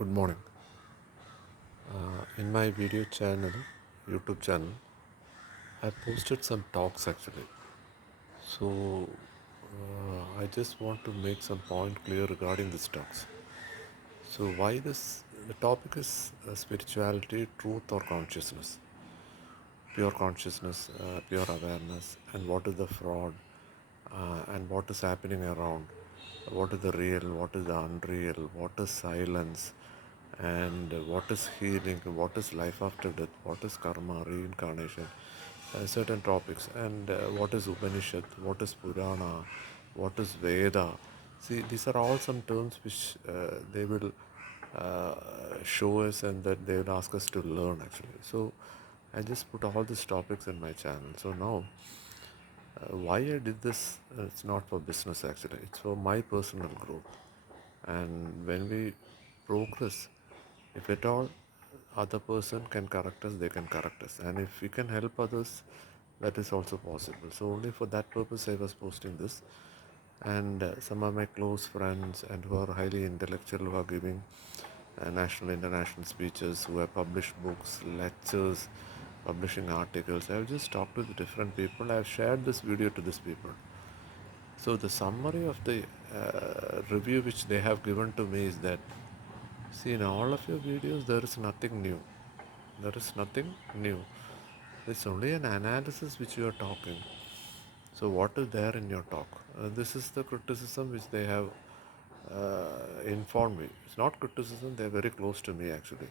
Good morning. In my video channel, YouTube channel, I posted some talks actually. So I just want to make some point clear regarding these talks. So why this? The topic is spirituality, truth, or consciousness. Pure consciousness, pure awareness, and what is the fraud, and what is happening around. What is the real, what is the unreal, what is silence, and what is healing, what is life after death, what is karma, reincarnation, certain topics, and what is Upanishad, what is Purana, what is Veda. See, these are all some terms which they will uh, show us and that they will ask us to learn actually. So I just put all these topics in my channel. So now, why I did this, it's not for business actually, it's for my personal growth. And when we progress, if at all other person can correct us, they can correct us. And if we can help others, that is also possible. So only for that purpose I was posting this. And some of my close friends and who are highly intellectual, who are giving national, international speeches, who have published books, lectures, publishing articles. I have just talked to the different people. I have shared this video to these people. So the summary of the review which they have given to me is that, see, in all of your videos there is nothing new. There is nothing new. It's only an analysis which you are talking. So what is there in your talk? This is the criticism which they have informed me. It's not criticism, they're very close to me actually.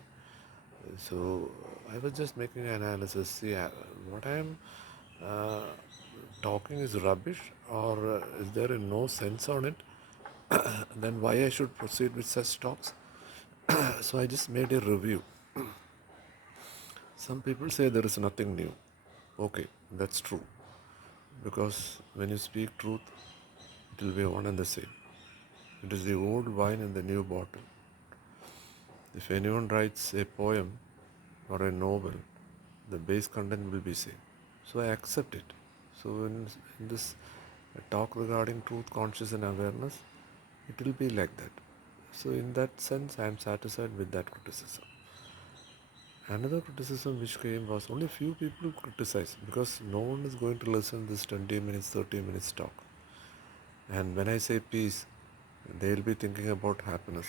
So I was just making an analysis. See, what I am uh, talking is rubbish, or is there no sense on it? Then why I should proceed with such talks? So I just made a review. Some people say there is nothing new. Okay, that's true. Because when you speak truth, it will be one and the same. It is the old wine in the new bottle. If anyone writes a poem or a novel, the base content will be same. So I accept it. So in this talk regarding truth, conscious and awareness, it will be like that. So in that sense, I am satisfied with that criticism. Another criticism which came was only few people criticize because no one is going to listen this 20 minutes, 30 minutes talk. And when I say peace, they'll be thinking about happiness.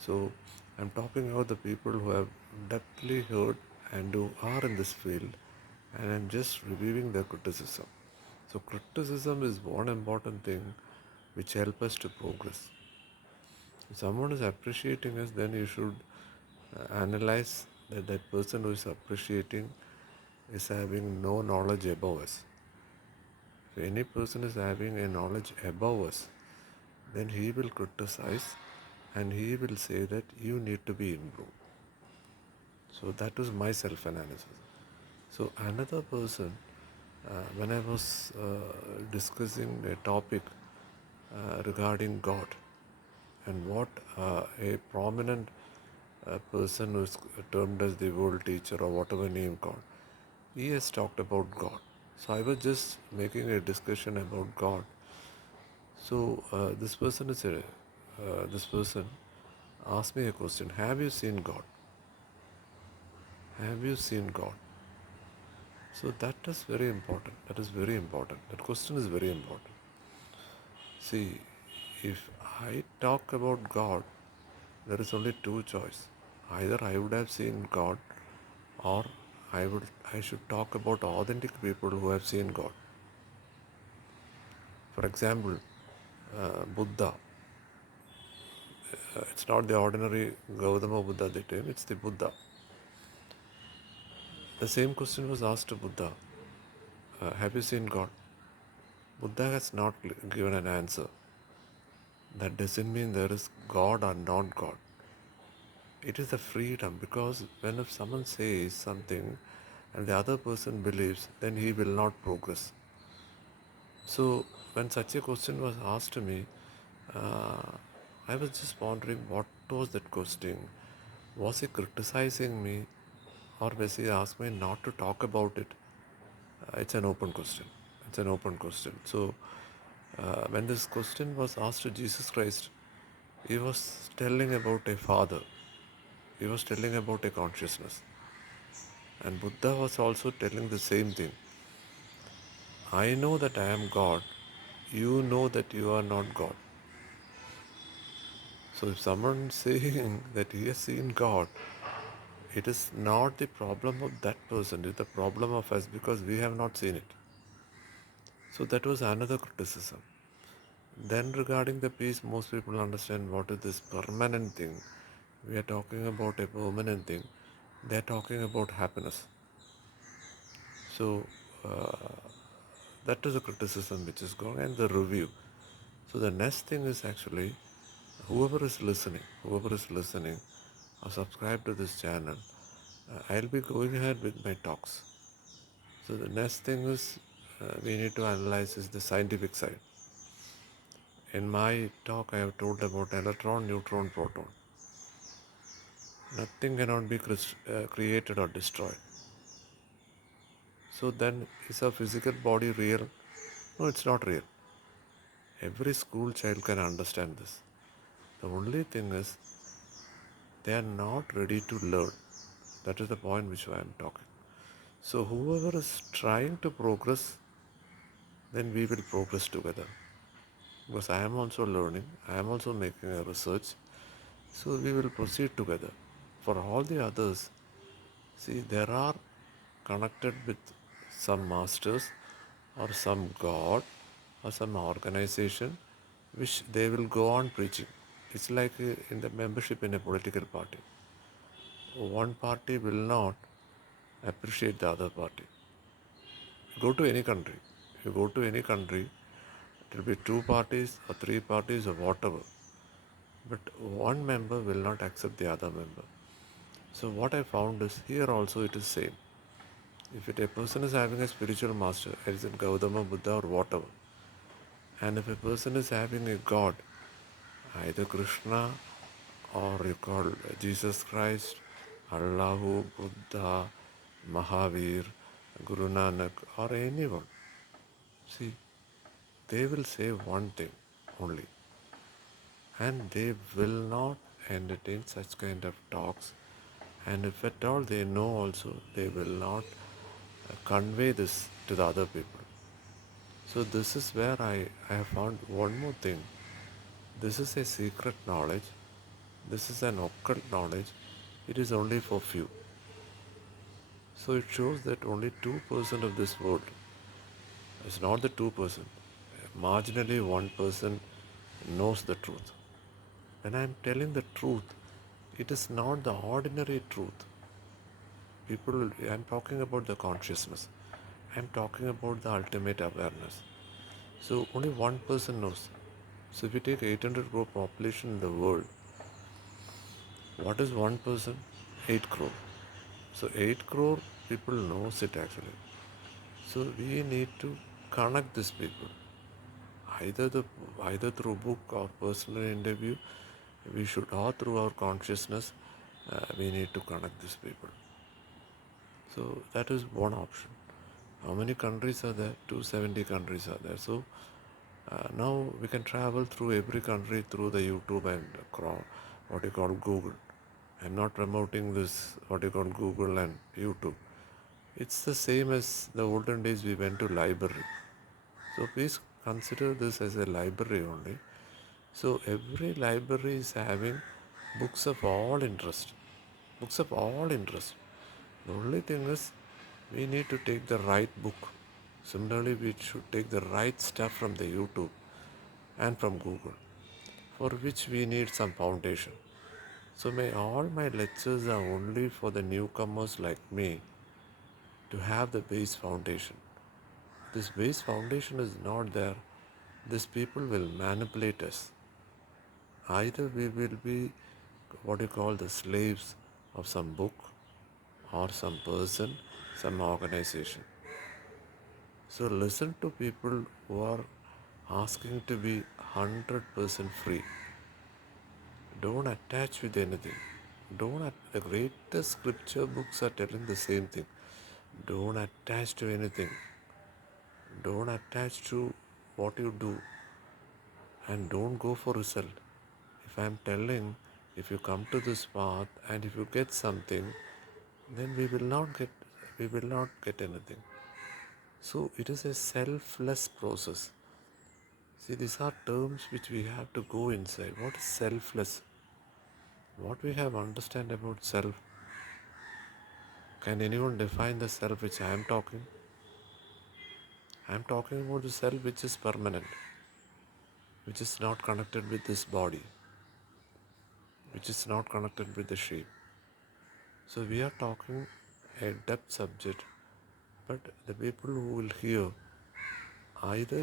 So I'm talking about the people who have depthly heard and who are in this field, and I'm just reviewing their criticism. So criticism is one important thing which helps us to progress. If someone is appreciating us, then you should analyze that that person who is appreciating is having no knowledge above us. If any person is having a knowledge above us, then he will criticize and he will say that you need to be improved. So that was my self-analysis. So another person, when I was discussing a topic regarding God and what a prominent person who is termed as the world teacher or whatever name God, he has talked about God. So I was just making a discussion about God. So this person asked me a question: have you seen God? Have you seen God? So that is very important. That is very important. That question is very important. See, if I talk about God, there is only two choice. Either I would have seen God, or I should talk about authentic people who have seen God. For example, Buddha. It's not the ordinary Gautama Buddha they claim, it's the Buddha. The same question was asked to Buddha: have you seen God? Buddha has not given an answer. That doesn't mean there is God or not God. It is a freedom, because when if someone says something and the other person believes, then he will not progress. So when such a question was asked to me, uh, I was just wondering what was that question. Was he criticizing me, or was he asking me not to talk about it? It's an open question. It's an open question. So when this question was asked to Jesus Christ, he was telling about a father. He was telling about a consciousness. And Buddha was also telling the same thing. I know that I am God. You know that you are not God. So if someone is saying that he has seen God, it is not the problem of that person, it is the problem of us because we have not seen it. So that was another criticism. Then regarding the peace, most people understand what is this permanent thing. We are talking about a permanent thing. They are talking about happiness. So that is a criticism which is going and the review. So the next thing is actually whoever is listening or subscribe to this channel, I'll be going ahead with my talks. So the next thing is we need to analyze is the scientific side. In my talk, I have told about electron, neutron, proton. Nothing cannot be created or destroyed. So then, is a physical body real? No, it's not real. Every school child can understand this. The only thing is they are not ready to learn. That is the point which I am talking. So whoever is trying to progress, then we will progress together. Because I am also learning, I am also making a research. So we will proceed together. For all the others, see, there are connected with some masters or some god or some organization which they will go on preaching. It's like in the membership in a political party. One party will not appreciate the other party. Go to any country. You go to any country, it will be two parties or three parties or whatever. But one member will not accept the other member. So what I found is here also it is same. If a person is having a spiritual master, as in Gautama Buddha or whatever, and if a person is having a god, either Krishna or you call Jesus Christ, Allahu, Buddha, Mahavir, Guru Nanak, or anyone, see, they will say one thing only, and they will not entertain such kind of talks. And if at all they know also, they will not convey this to the other people. So this is where I have found one more thing. This is a secret knowledge. This is an occult knowledge. It is only for few. So it shows that only 2% of this world is not the 2%. Marginally 1% knows the truth. When I am telling the truth, it is not the ordinary truth. People, I am talking about the consciousness. I am talking about the ultimate awareness. So only 1% knows. So if you take 800 crore population in the world, what is 1%? 8 crore. So 8 crore people knows it actually. So we need to connect these people. Either the either through book or personal interview, we should or through our consciousness, we need to connect these people. So that is one option. How many countries are there? 270 countries are there. So now we can travel through every country through the YouTube and what you call Google. I'm not promoting this what you call Google and YouTube. It's the same as the olden days we went to library. So please consider this as a library only. So every library is having books of all interest. Books of all interest. The only thing is we need to take the right book. Similarly, we should take the right stuff from the YouTube and from Google, for which we need some foundation. So all my lectures are only for the newcomers like me to have the base foundation. This base foundation is not there. These people will manipulate us. Either we will be what you call the slaves of some book or some person, some organization. So listen to people who are asking to be 100% free. Don't attach with anything. The greatest scripture books are telling the same thing. Don't attach to anything. Don't attach to what you do. And don't go for result. If I am telling If you come to this path and if you get something, then we will not get anything. So it is a selfless process. See, these are terms which we have to go inside. What is selfless? What we have understand about self? Can anyone define the self which I am talking? I am talking about the self which is permanent, which is not connected with this body, which is not connected with the shape. So we are talking a depth subject, but the people who will hear, either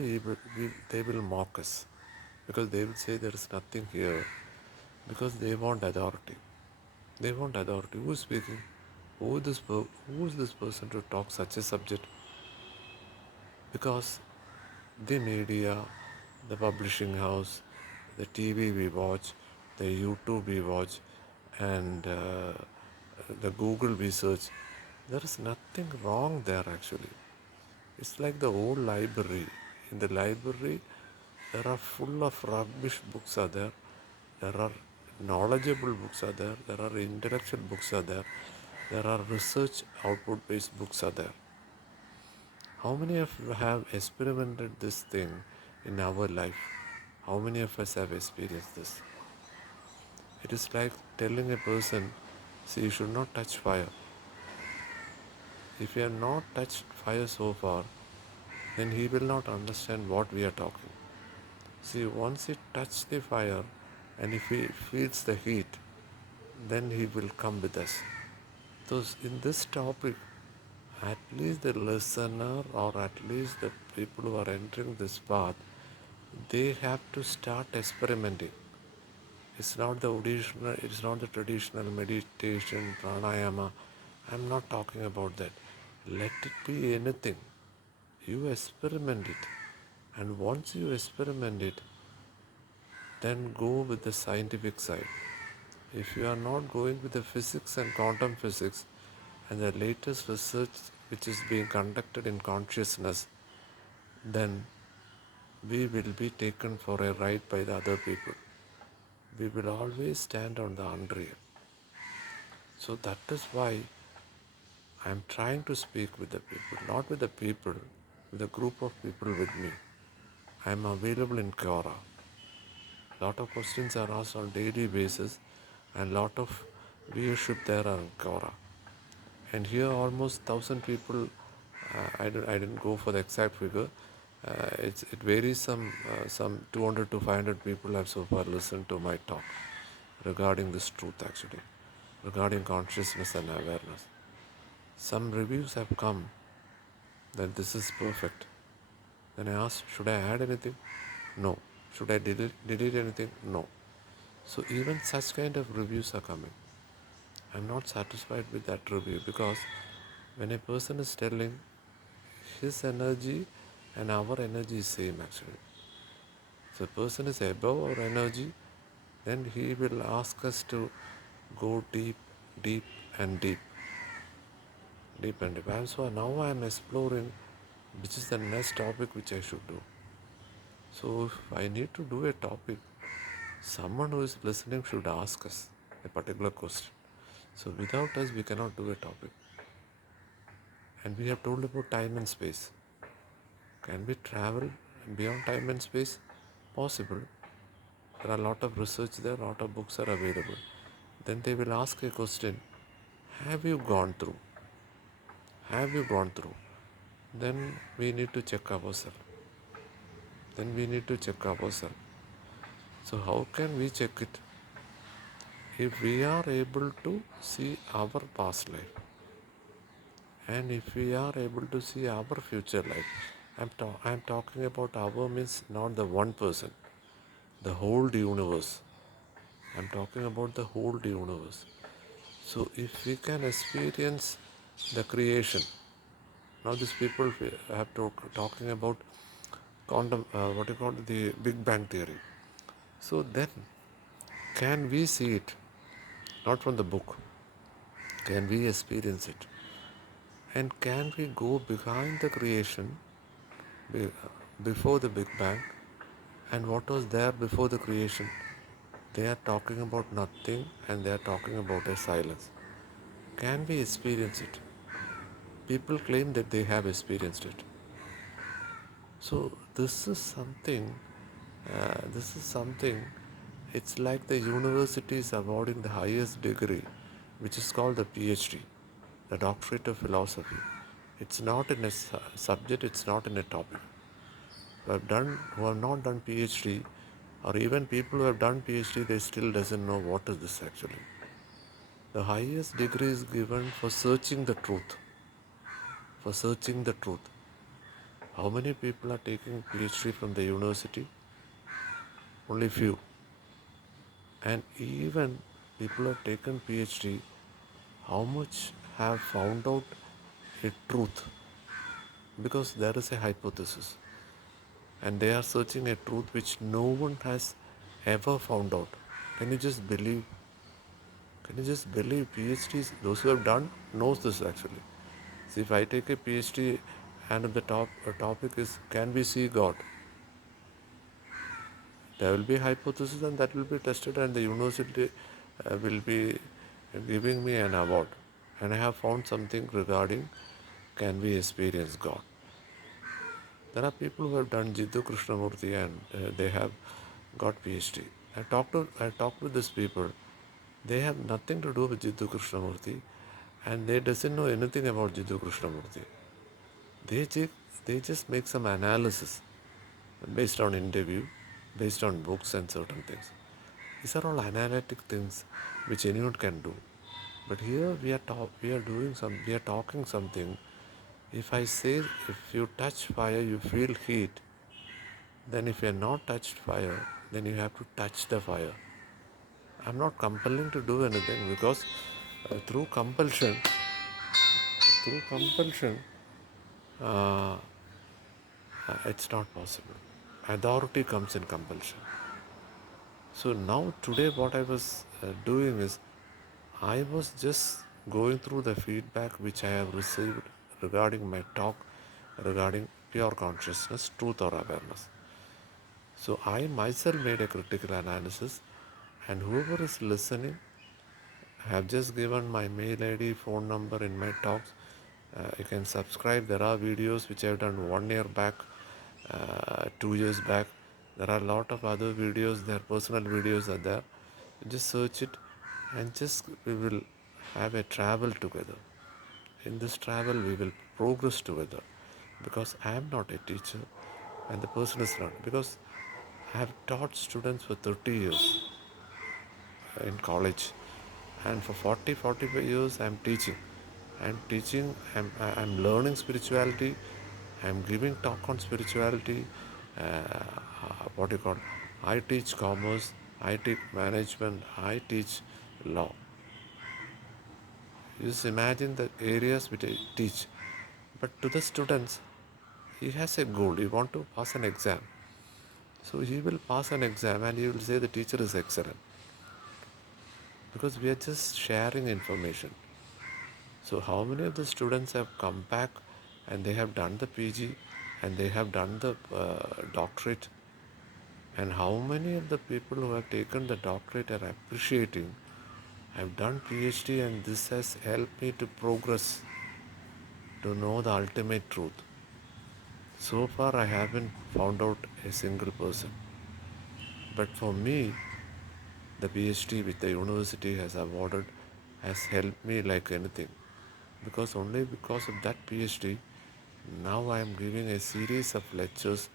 they will mock us because they will say there is nothing here because they want authority. They want authority. Who is speaking? Who is this person to talk such a subject? Because the media, the publishing house, the TV we watch, the YouTube we watch, and the Google we search, there is nothing wrong there actually. It's like the old library. In the library, there are full of rubbish books are there. There are knowledgeable books are there. There are intellectual books are there. There are research output based books are there. How many of you have experimented this thing in our life? How many of us have experienced this? It is like telling a person, see, you should not touch fire. If you have not touched fire so far, then he will not understand what we are talking. See, once he touches the fire and if he feels the heat, then he will come with us. So in this topic, at least the listener or at least the people who are entering this path, they have to start experimenting. It's not the traditional meditation, pranayama. I'm not talking about that. Let it be anything. You experiment it. And once you experiment it, then go with the scientific side. If you are not going with the physics and quantum physics and the latest research which is being conducted in consciousness, then we will be taken for a ride by the other people. We will always stand on the unreal. So that is why I am trying to speak with the people, not with the people, with a group of people with me. I am available in Quora. Lot of questions are asked on daily basis and lot of viewership there on Quora. And here almost 1,000 people, I didn't go for the exact figure. It varies. Some 200 to 500 people have so far listened to my talk regarding this truth actually, regarding consciousness and awareness. Some reviews have come that this is perfect. Then I asked, should I add anything? No. Should I delete anything? No. So even such kind of reviews are coming. I'm not satisfied with that review because when a person is telling his energy and our energy is same actually. So a person is above our energy, then he will ask us to go deep, deep and deep. Deep and deep. And so now I am exploring which is the next topic which I should do. So if I need to do a topic, someone who is listening should ask us a particular question. So without us we cannot do a topic. And we have told about time and space. Can we travel beyond time and space? Possible. There are a lot of research there, a lot of books are available. Then they will ask a question, have you gone through? Have you gone through? Then we need to check ourselves. So how can we check it? If we are able to see our past life and if we are able to see our future life, I'm talking about our means not the one person, the whole universe. I'm talking about the whole universe. So if we can experience the creation, now these people have talking about quantum, what you call the Big Bang theory. So then, can we see it? Not from the book. Can we experience it? And can we go behind the creation, before the Big Bang, and what was there before the creation? They are talking about nothing and they are talking about a silence. Can we experience it? People claim that they have experienced it. So this is something, it's like the university is awarding the highest degree, which is called the PhD, the doctorate of philosophy. It's not in a subject, it's not in a topic. Who have not done PhD, or even people who have done PhD, they still doesn't know what is this actually. The highest degree is given for searching the truth. For searching the truth. How many people are taking PhD from the university? Only few. And even people who have taken PhD, how much have found out a truth? Because there is a hypothesis. And they are searching a truth which no one has ever found out. Can you just believe? Can you just believe PhDs, those who have done knows this actually. See, if I take a PhD and the topic is, can we see God? There will be a hypothesis and that will be tested and the university will be giving me an award. And I have found something regarding, can we experience God? There are people who have done Jiddu Krishnamurti and they have got PhD. I talked to these people. They have nothing to do with Jiddu Krishnamurti and they doesn't know anything about Jiddu Krishnamurti. They just, they just make some analysis based on interview, based on books and certain things. These are all analytic things which anyone can do. But here we are talking something. If I say, if you touch fire, you feel heat, then if you are not touched fire, then you have to touch the fire. I'm not compelling to do anything because through compulsion, through compulsion, uh, it's not possible. Authority comes in compulsion. So now today what I was doing is I was just going through the feedback which I have received regarding my talk regarding pure consciousness, truth or awareness. So I myself made a critical analysis and whoever is listening, I have just given my mail ID, phone number in my talks. You can subscribe. There are videos which I have done 1 year back, 2 years back. There are a lot of other videos, their personal videos are there. Just search it and just we will have a travel together. In this travel, we will progress together because I am not a teacher and the person is not. Because I have taught students for 30 years in college and for 45 years I am teaching. I'm learning spirituality, I'm giving talk on spirituality, what do you call, I teach commerce, I teach management, I teach law. You just imagine the areas which I teach. But to the students, he has a goal, he want to pass an exam. So he will pass an exam and he will say the teacher is excellent. Because we are just sharing information. So how many of the students have come back and they have done the PG and they have done the doctorate? And how many of the people who have taken the doctorate are appreciating, I've done PhD and this has helped me to progress, to know the ultimate truth. So far I haven't found out a single person. But for me, the PhD which the university has awarded has helped me like anything. Because only because of that PhD, now I am giving a series of lectures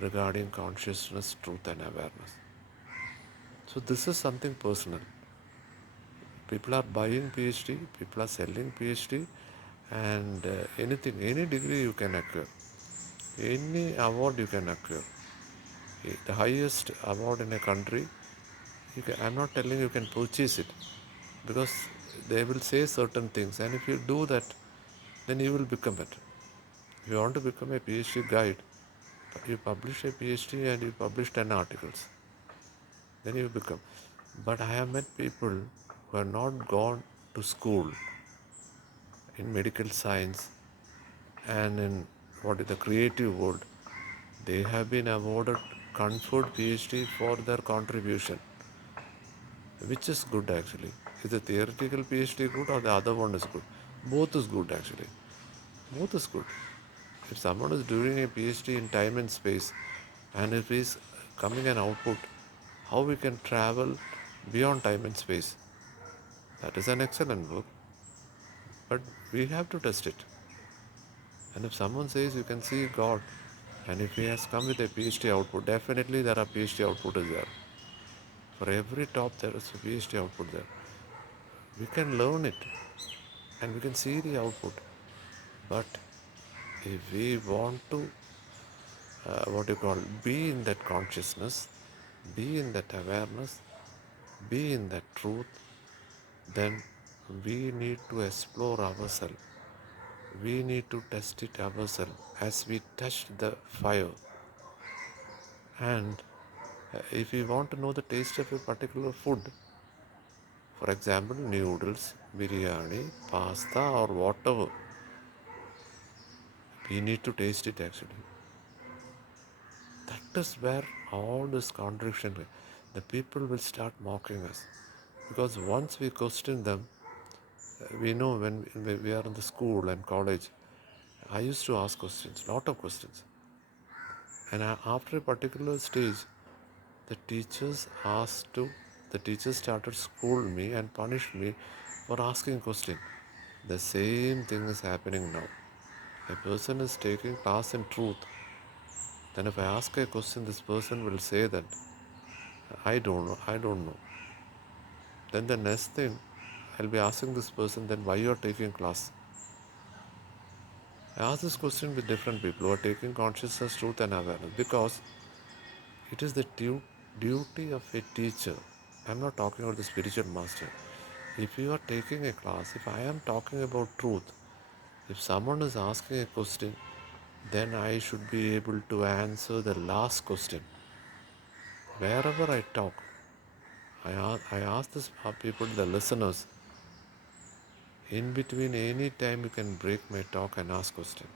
regarding consciousness, truth and awareness. So this is something personal. People are buying PhD, people are selling PhD and anything, any degree you can acquire, any award you can acquire. The highest award in a country, I'm not telling you can purchase it because they will say certain things and if you do that, then you will become it. If you want to become a PhD guide, you publish a PhD and you publish 10 articles, then you become. But I have met people who have not gone to school in medical science and in what is the creative world. They have been awarded conferred PhD for their contribution. Which is good actually? Is the theoretical PhD good or the other one is good? Both is good actually. Both is good. If someone is doing a PhD in time and space, and if he is coming an output, how we can travel beyond time and space, that is an excellent book, but we have to test it. And if someone says you can see God, and if he has come with a PhD output, definitely there are PhD output is there. For every top there is a PhD output there. We can learn it and we can see the output. But if we want to, what you call, be in that consciousness, be in that awareness, be in that truth, then we need to explore ourselves. We need to test it ourselves as we touch the fire. And if we want to know the taste of a particular food, for example, noodles, biryani, pasta, or whatever, we need to taste it actually. That is where all this contradiction, the people will start mocking us. Because once we question them, we know when we are in the school and college, I used to ask questions, lot of questions. And after a particular stage, the the teachers started scold me and punished me for asking question. The same thing is happening now. A person is taking class in truth. Then if I ask a question, this person will say that, I don't know. Then the next thing, I'll be asking this person, then why you are taking class? I ask this question with different people who are taking consciousness, truth and awareness because it is the duty of a teacher. I'm not talking about the spiritual master. If you are taking a class, if I am talking about truth, if someone is asking a question, then I should be able to answer the last question. Wherever I talk, I ask this people, the listeners, in between any time you can break my talk and ask question.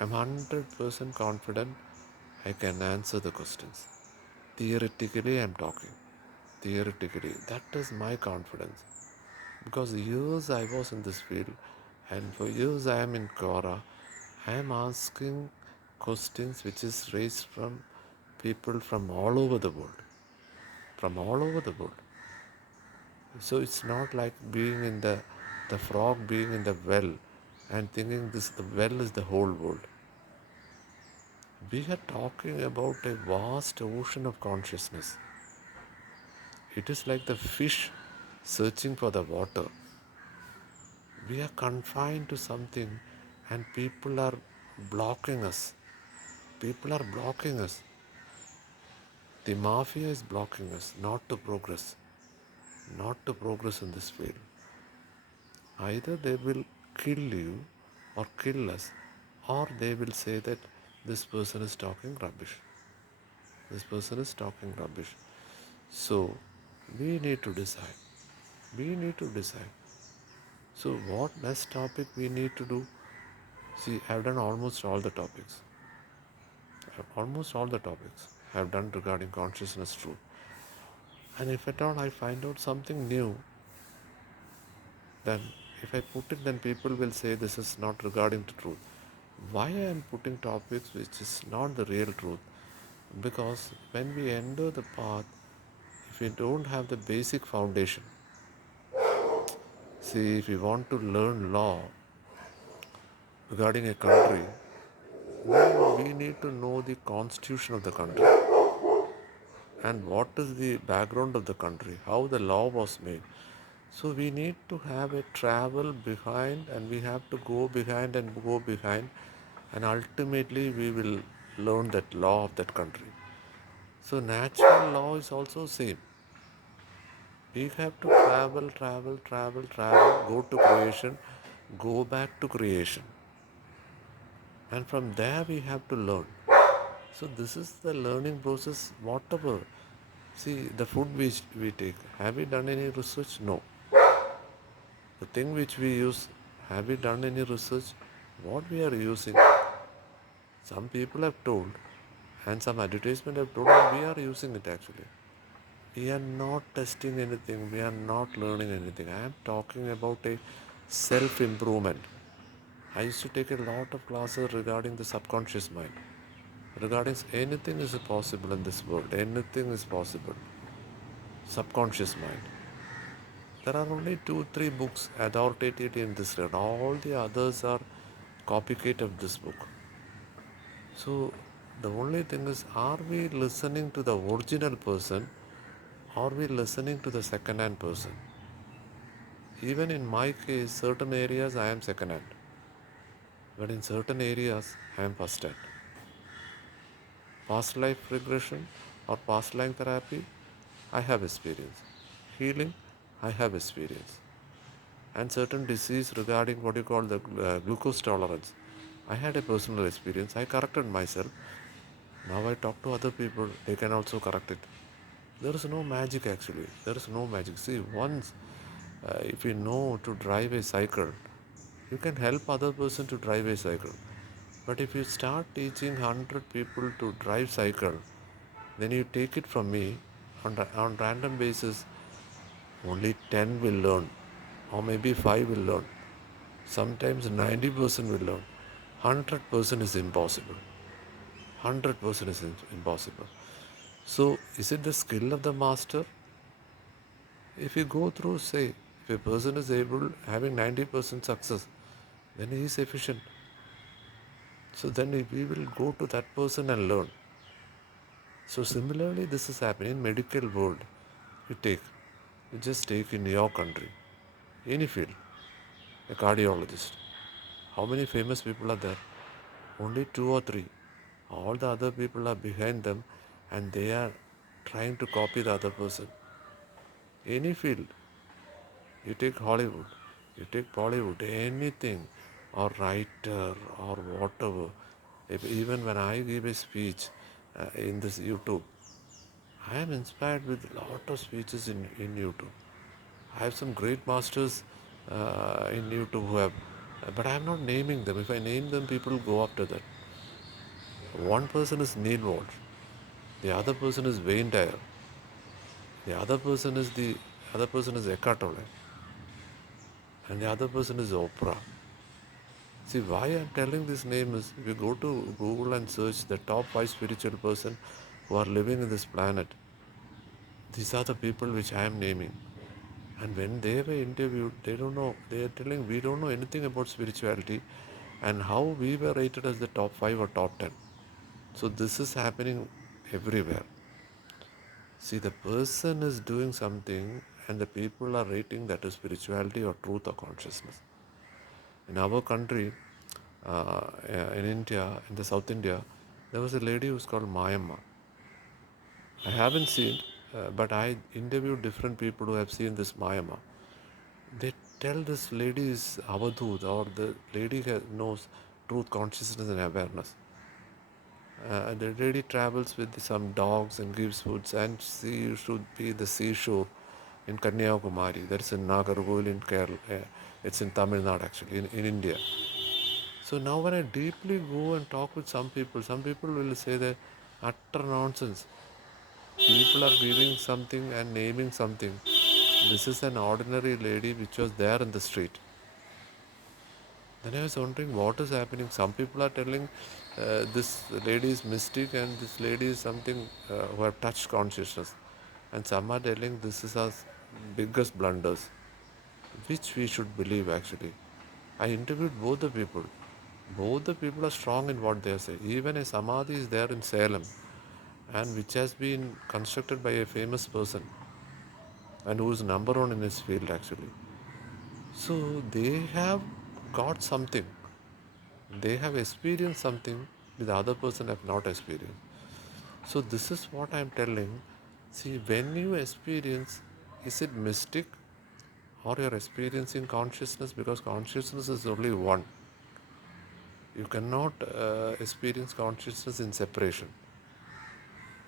I'm 100% confident I can answer the questions. Theoretically, I'm talking. Theoretically, that is my confidence. Because years I was in this field, and for years I am in Quora, I am asking questions which is raised from people from all over the world. From all over the world. So it's not like being in the frog being in the well and thinking this the well is the whole world. We are talking about a vast ocean of consciousness. It is like the fish searching for the water. We are confined to something and people are blocking us. People are blocking us. The mafia is blocking us not to progress. Not to progress in this field. Either they will kill you or kill us, or they will say that this person is talking rubbish. This person is talking rubbish. So we need to decide. We need to decide. So what next topic we need to do? See, I've done almost all the topics. Almost all the topics I've done regarding consciousness truth. And if at all I find out something new, then if I put it, then people will say this is not regarding the truth. Why I am putting topics which is not the real truth? Because when we enter the path, if we don't have the basic foundation, see, if we want to learn law regarding a country, then we need to know the constitution of the country and what is the background of the country, how the law was made. So we need to have a travel behind and we have to go behind and go behind and ultimately we will learn that law of that country. So natural law is also same. We have to travel, go to creation, go back to creation. And from there we have to learn. So this is the learning process, whatever. See, the food which we take, have we done any research? No. The thing which we use, have we done any research? What we are using, some people have told and some advertisement have told and we are using it actually. We are not testing anything, we are not learning anything. I am talking about a self improvement. I used to take a lot of classes regarding the subconscious mind. Regarding anything is possible in this world, anything is possible. Subconscious mind. There are only 2, 3 books authoritative in this realm. All the others are copycat of this book. So the only thing is, are we listening to the original person or are we listening to the second hand person? Even in my case, certain areas I am second hand, but in certain areas I am first hand. Past life regression or past life therapy, I have experience. Healing, I have experience. And certain disease regarding what you call the glucose tolerance, I had a personal experience. I corrected myself. Now I talk to other people, they can also correct it. There is no magic actually. There is no magic. See, once if you know to drive a cycle, you can help other person to drive a cycle. But if you start teaching 100 people to drive cycle, then you take it from me on random basis, only 10 will learn, or maybe 5 will learn. Sometimes 90% will learn. 100% is impossible. 100% is impossible. So, is it the skill of the master? If you go through, say, if a person is able having 90% success, then he is efficient. So then we will go to that person and learn. So similarly, this is happening in medical world. You just take in your country, any field, a cardiologist. How many famous people are there? Only 2 or 3. All the other people are behind them and they are trying to copy the other person. Any field, you take Hollywood, you take Bollywood, anything, or writer, or whatever. Even when I give a speech in this YouTube, I am inspired with a lot of speeches in YouTube. I have some great masters in YouTube who have, but I am not naming them. If I name them, people will go after that. One person is Neil Walsh, the other person is Wayne Dyer, the other person is Eckhart Tolle, and the other person is Oprah. See, why I'm telling this name is, if you go to Google and search the top 5 spiritual person who are living in this planet, these are the people which I am naming. And when they were interviewed, they don't know, they are telling we don't know anything about spirituality and how we were rated as the top 5 or top 10. So this is happening everywhere. See, the person is doing something and the people are rating that as spirituality or truth or consciousness. In our country, in India, in the South India, there was a lady who's called Mayamma. I haven't seen, but I interviewed different people who have seen this Mayamma. They tell this lady is Avadhoot, or the lady knows truth, consciousness, and awareness. The lady travels with some dogs and gives foods, and she should be the seashore in Kanyakumari. That's in Nagarjul in Kerala. It's in Tamil Nadu actually, in India. So now when I deeply go and talk with some people will say that utter nonsense. People are giving something and naming something. This is an ordinary lady which was there in the street. Then I was wondering what is happening. Some people are telling this lady is mystic and this lady is something who have touched consciousness. And some are telling this is our biggest blunders, which we should believe actually. I interviewed both the people. Both the people are strong in what they are saying. Even a samadhi is there in Salem and which has been constructed by a famous person and who is number one in his field actually. So they have got something. They have experienced something the other person have not experienced. So this is what I am telling. See, when you experience, is it mystic or you're experiencing consciousness? Because consciousness is only one. You cannot experience consciousness in separation.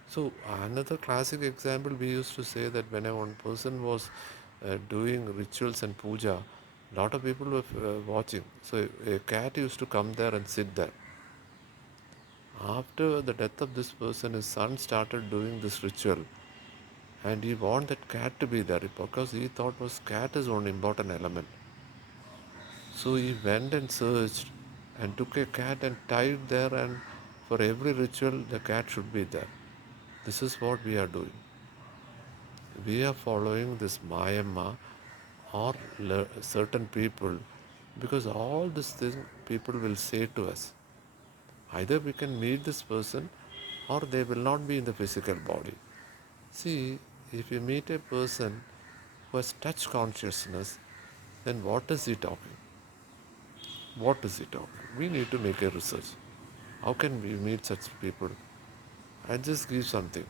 So another classic example, we used to say that when one person was doing rituals and puja, a lot of people were watching. So a cat used to come there and sit there. After the death of this person, his son started doing this ritual and he want that cat to be there because he thought was cat is one important element. So he went and searched and took a cat and tied there, and for every ritual the cat should be there. This is what we are doing. We are following this Mayamma or certain people because all these things people will say to us. Either we can meet this person or they will not be in the physical body. See, if you meet a person who has touch consciousness, then what is he talking? What is he talking? We need to make a research. How can we meet such people? I just give something.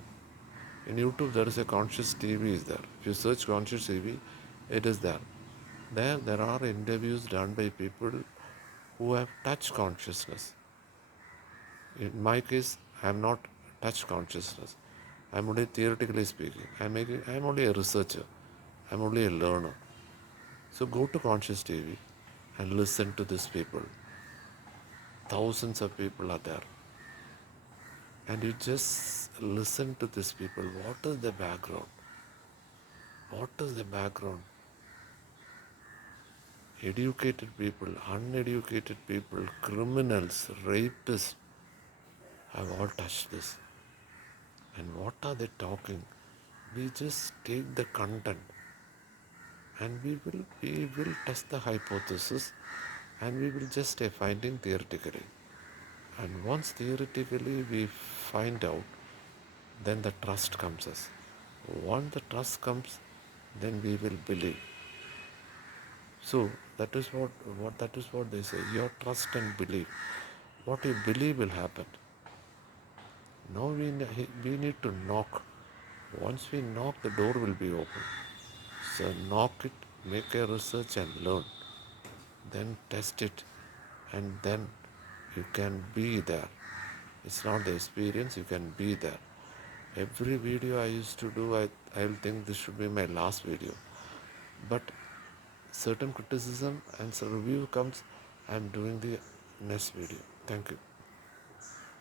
In YouTube, there is a conscious TV is there. If you search conscious TV, it is there. There are interviews done by people who have touch consciousness. In my case, I am not touch consciousness. I am only theoretically speaking. I am only a researcher. I am only a learner. So go to conscious TV and listen to these people. Thousands of people are there. And you just listen to these people. What is the background? What is the background? Educated people, uneducated people, criminals, rapists have all touched this. And what are they talking? We just take the content and we will test the hypothesis and we will just finding theoretically. And once theoretically we find out, then the trust comes us. Once the trust comes, then we will believe. So that is what they say. Your trust and belief. What you believe will happen. Now we need to knock. Once we knock, the door will be open. So knock it, make a research and learn. Then test it, and then you can be there. It's not the experience, you can be there. Every video I used to do, I will think this should be my last video. But certain criticism and some review comes, I am doing the next video. Thank you.